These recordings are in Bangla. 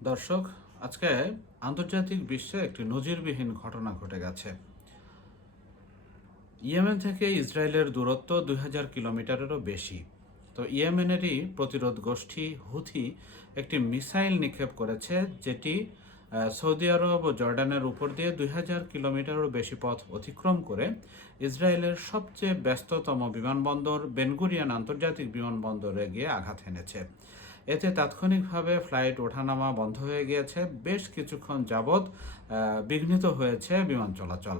দর্শক, আজকে আন্তর্জাতিক বিশ্বে একটি নজিরবিহীন ঘটনা ঘটে গেছে। ইয়েমেন থেকে ইসরায়েলের দূরত্ব দুই হাজার কিলোমিটারেরও বেশি। তো ইয়েমেনেরই প্রতিরোধ গোষ্ঠী হুথি একটি মিসাইল নিক্ষেপ করেছে, যেটি সৌদি আরব ও জর্ডানের উপর দিয়ে দুই হাজার কিলোমিটারেরও বেশি পথ অতিক্রম করে ইসরায়েলের সবচেয়ে ব্যস্ততম বিমানবন্দর বেনগুরিয়ান আন্তর্জাতিক বিমানবন্দরে গিয়ে আঘাত হেনেছে এতে তাৎক্ষণিকভাবে ফ্লাইট ওঠানামা বন্ধ হয়ে গিয়েছে। বেশ কিছুক্ষণ যাবৎ বিঘ্নিত হয়েছে বিমান চলাচল।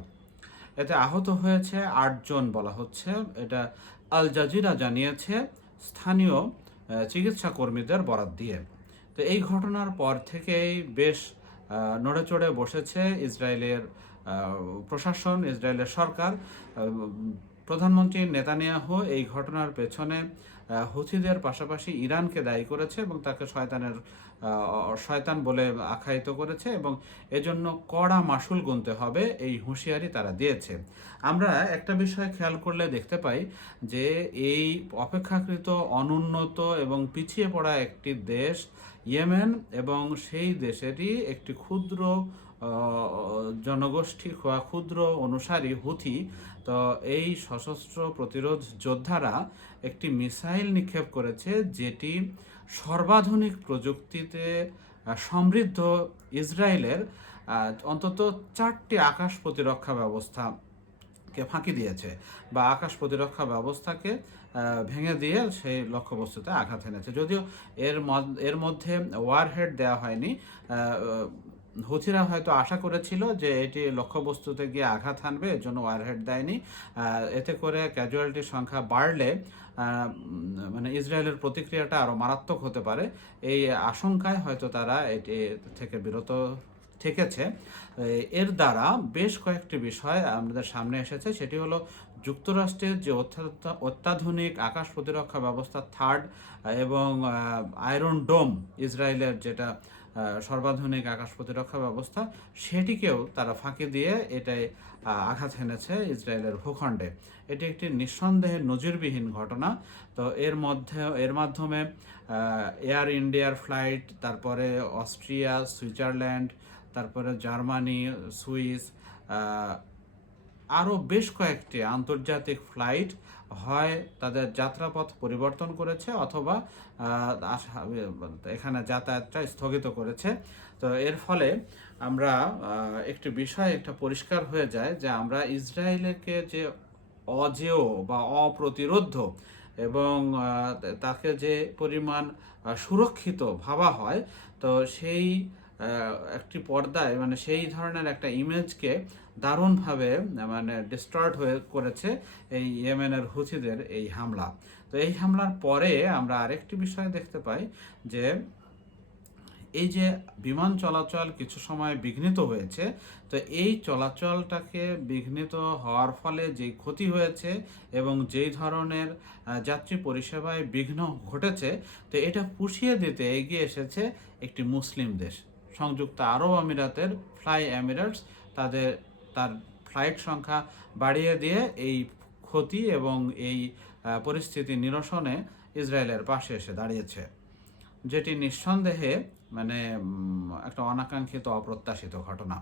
এতে আহত হয়েছে আটজন বলা হচ্ছে। এটা আল জাজিরা জানিয়েছে স্থানীয় চিকিৎসা কর্মীদের বরাত দিয়ে। তো এই ঘটনার পর থেকেই বেশ নড়েচড়ে বসেছে ইসরায়েলের প্রশাসন, ইসরায়েলের সরকার। প্রধানমন্ত্রী নেতানিয়াহু এই ঘটনার পেছনে হুথিদের পাশাপাশি ইরানকে দায়ী করেছে এবং তাকে শয়তানের শয়তান বলে আখ্যায়িত করেছে এবং এজন্য কড়া মাসুল গুনতে হবে এই হুঁশিয়ারি তারা দিয়েছে। আমরা একটা বিষয় খেয়াল করলে দেখতে পাই যে এই অপেক্ষাকৃত অনুন্নত এবং পিছিয়ে পড়া একটি দেশ ইয়েমেন এবং সেই দেশেরই একটি ক্ষুদ্র জনগোষ্ঠী বা ক্ষুদ্র অনুসারী হুথি, তো এই সশস্ত্র প্রতিরোধ যোদ্ধারা একটি মিসাইল নিক্ষেপ করেছে, যেটি সর্বাধুনিক প্রযুক্তিতে সমৃদ্ধ ইসরায়েলের অন্তত চারটি আকাশ প্রতিরক্ষা ব্যবস্থা কে ফাঁকি দিয়েছে বা আকাশ প্রতিরক্ষা ব্যবস্থাকে ভেঙে দিয়ে সেই লক্ষ্যবস্তুতে আঘাত এনেছে। যদিও এর এর মধ্যে ওয়ারহেড দেওয়া হয়নি হুথিরা হয়তো আশা করেছিল যে এটি লক্ষ্যবস্তুতে গিয়ে আঘাত হানবে, এর জন্য ওয়ারহেড দেয়নি। এতে করে ক্যাজুয়ালিটির সংখ্যা বাড়লে মানে ইসরায়েলের প্রতিক্রিয়াটা আরও মারাত্মক হতে পারে। এই আশঙ্কায় হয়তো তারা এটি থেকে বিরত থেকেছে। এর দ্বারা বেশ কয়েকটি বিষয় আমাদের সামনে এসেছে। সেটি হলো যুক্তরাষ্ট্রের যে অত্যা- অত্যাধুনিক আকাশ প্রতিরক্ষা ব্যবস্থা, থার্ড, এবং আয়রন ডোম, ইসরায়েলের যেটা সর্বাধুনিক আকাশ প্রতিরক্ষা ব্যবস্থা, সেটিকেও তারা ফাঁকি দিয়ে এটাই আঘাত হেনেছে ইসরায়েলের ভূখণ্ডে। এটি একটি নিঃসন্দেহে নজিরবিহীন ঘটনা। তো এর মধ্যে, এর মাধ্যমে এয়ার ইন্ডিয়ার ফ্লাইট তারপরে অস্ট্রিয়া, সুইজারল্যান্ড, তারপরে জার্মানি, সুইস আরও বেশ কয়েকটি আন্তর্জাতিক ফ্লাইট হয়, তাদের যাত্রাপথ পরিবর্তন করেছে অথবা এখানে যাতায়াতটা স্থগিত করেছে। তো এর ফলে আমরা একটি বিষয় একটা পরিষ্কার হয়ে যায় যে আমরা ইসরায়েলকে যে অজেয় বা অপ্রতিরোধ এবং তাকে যে পরিমাণ সুরক্ষিত ভাবা হয়, তো সেই একটি পর্দায় মানে সেই ধরনের একটা ইমেজকে দারুণভাবে মানে ডিস্টর্ট হয়ে করেছে এই ইয়েমেনের হুথিদের এই হামলা। তো এই হামলার পরে আমরা আরেকটি বিষয় দেখতে পাই যে, এই যে বিমান চলাচল কিছু সময় বিঘ্নিত হয়েছে, তো এই চলাচলটাকে বিঘ্নিত হওয়ার ফলে যে ক্ষতি হয়েছে এবং যেই ধরনের যাত্রী পরিষেবায় বিঘ্ন ঘটেছে, তো এটা পুষিয়ে দিতে এগিয়ে এসেছে একটি মুসলিম দেশ। সংযুক্ত আরব আমিরাতের ফ্লাই অ্যামিরেটস তাদের, তার ফ্লাইট সংখ্যা বাড়িয়ে দিয়ে এই ক্ষতি এবং এই পরিস্থিতি নিরসনে ইসরায়েলের পাশে এসে দাঁড়িয়েছে, যেটি নিঃসন্দেহে মানে একটা অনাকাঙ্ক্ষিত অপ্রত্যাশিত ঘটনা।